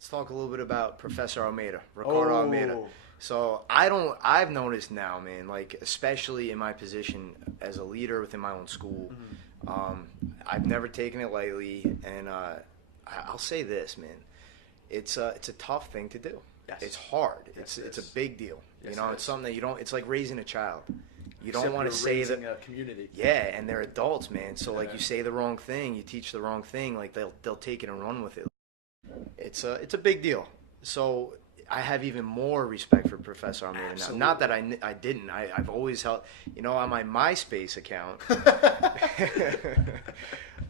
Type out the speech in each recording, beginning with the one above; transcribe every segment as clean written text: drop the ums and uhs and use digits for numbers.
Let's talk a little bit about Professor Almeida, Ricardo Almeida. So I've noticed now, man, like especially in my position as a leader within my own school, I've never taken it lightly, and I'll say this, man, it's a tough thing to do. Yes. It's hard. Yes, It's a big deal. Yes, It's something that you don't. It's like raising a child. You don't Except want to you're say that. raising a community. Yeah, and they're adults, man. So like you say the wrong thing, you teach the wrong thing, like they'll take it and run with it. It's a big deal. So I have even more respect for Professor Almeida now. Not that I didn't. I've always held, on my MySpace account.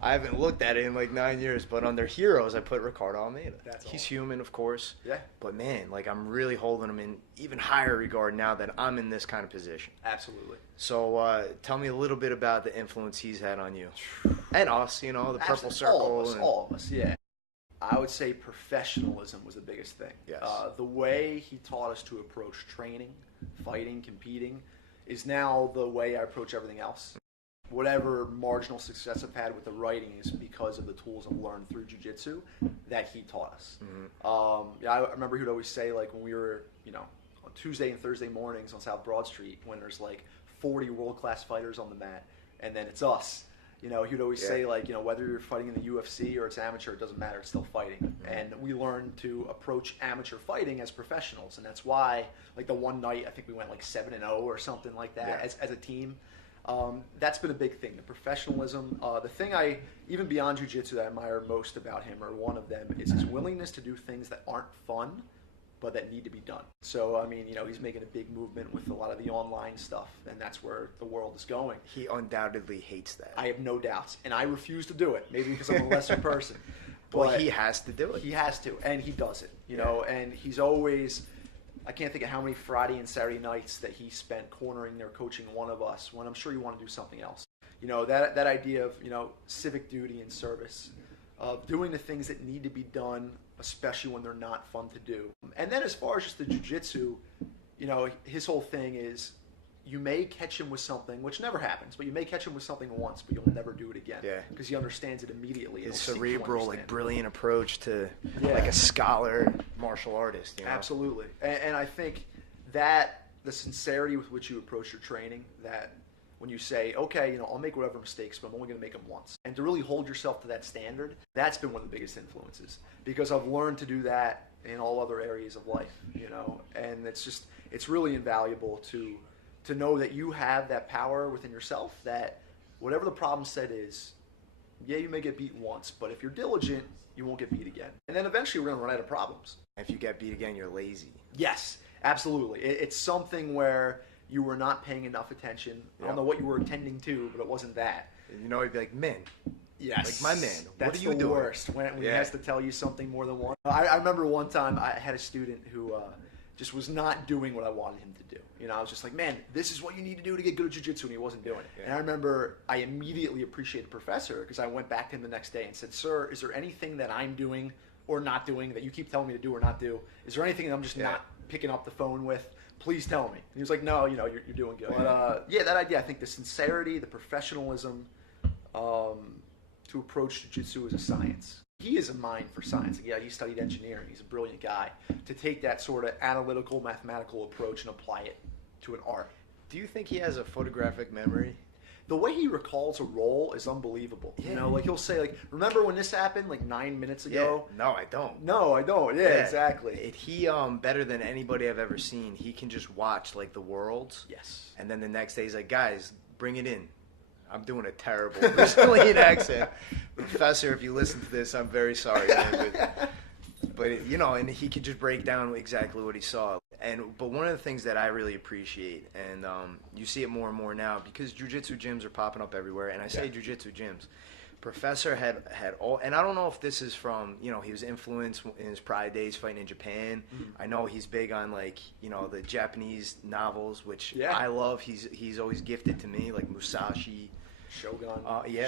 I haven't looked at it in like 9 years, but under heroes, I put Ricardo Almeida. He's human, of course. Yeah. But man, like I'm really holding him in even higher regard now that I'm in this kind of position. Absolutely. So tell me a little bit about the influence he's had on you. And us, the Purple Circle. All of us, yeah. I would say professionalism was the biggest thing. Yes. The way he taught us to approach training, fighting, competing, is now the way I approach everything else. Whatever marginal success I've had with the writing is because of the tools I've learned through jiu-jitsu that he taught us. I remember he would always say, like, when we were, on Tuesday and Thursday mornings on South Broad Street, when there's like 40 world-class fighters on the mat, and then it's us. He would always say, like, whether you're fighting in the UFC or it's amateur, it doesn't matter, it's still fighting. And we learned to approach amateur fighting as professionals, and that's why, like, the one night, I think we went like 7-0 or something like that as a team. That's been a big thing, the professionalism. The thing even beyond jiu-jitsu that I admire most about him, or one of them, is his willingness to do things that aren't fun, but that need to be done. So, I mean, he's making a big movement with a lot of the online stuff, and that's where the world is going. He undoubtedly hates that. I have no doubts, and I refuse to do it, maybe because I'm a lesser person. But he has to do it. He has to, and he does it, and he's always... I can't think of how many Friday and Saturday nights that he spent cornering or coaching one of us when I'm sure you want to do something else. That idea of, civic duty and service, of doing the things that need to be done, especially when they're not fun to do. And then as far as just the jiu-jitsu, his whole thing is you may catch him with something, which never happens, but you may catch him with something once, but you'll never do it again. Yeah. Because he understands it immediately. His cerebral, like, brilliant approach to, like, a scholar martial artist, Absolutely. And I think that the sincerity with which you approach your training, that when you say, okay, I'll make whatever mistakes, but I'm only going to make them once. And to really hold yourself to that standard, that's been one of the biggest influences. Because I've learned to do that in all other areas of life, And it's really invaluable to know that you have that power within yourself, that whatever the problem set is, you may get beaten once, but if you're diligent, you won't get beat again. And then eventually we're going to run out of problems. If you get beat again, you're lazy. Yes, absolutely. It's something where you were not paying enough attention. I don't know what you were attending to, but it wasn't that. He'd be like, man. Yes. Like, my man, that's what are you doing? Worst, when he has to tell you something more than once. I remember one time I had a student who just was not doing what I wanted him to do. I was just like, man, this is what you need to do to get good at jiu-jitsu, and he wasn't doing it. Yeah. And I remember I immediately appreciated the professor because I went back to him the next day and said, sir, is there anything that I'm doing or not doing that you keep telling me to do or not do? Is there anything that I'm just not picking up the phone with? Please tell me. And he was like, no, you're doing good. But that idea, I think the sincerity, the professionalism to approach jiu-jitsu as a science. He is a mind for science. Yeah, he studied engineering. He's a brilliant guy. To take that sort of analytical, mathematical approach and apply it to an art. Do you think he has a photographic memory? The way he recalls a role is unbelievable. Yeah. Like he'll say, like, remember when this happened like 9 minutes ago? Yeah. No, I don't. No, I don't. Yeah, exactly. He better than anybody I've ever seen. He can just watch like the Worlds. Yes. And then the next day he's like, guys, bring it in. I'm doing a terrible Brazilian accent. Professor, if you listen to this, I'm very sorry, man. But and he could just break down exactly what he saw. But one of the things that I really appreciate, and you see it more and more now, because jiu-jitsu gyms are popping up everywhere, and I say jiu-jitsu gyms. Professor had all, and I don't know if this is from, he was influenced in his Pride days fighting in Japan. I know he's big on, like, the Japanese novels, which I love. He's always gifted to me, like Musashi. Shogun.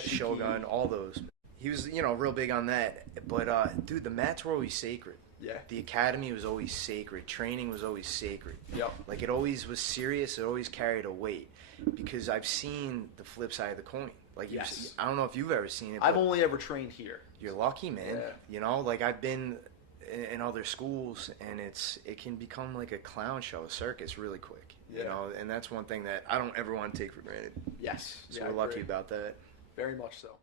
Shogun, all those. He was, real big on that. But, dude, the mats were always sacred. Yeah. The academy was always sacred. Training was always sacred. Yep. Like, it always was serious. It always carried a weight. Because I've seen the flip side of the coin. Like, I don't know if you've ever seen it. I've only ever trained here. You're lucky, man. Yeah. Like, I've been in other schools, and it can become like a clown show, a circus, really quick. You know, and that's one thing that I don't ever want to take for granted. Yes. So we're lucky about that. Very much so.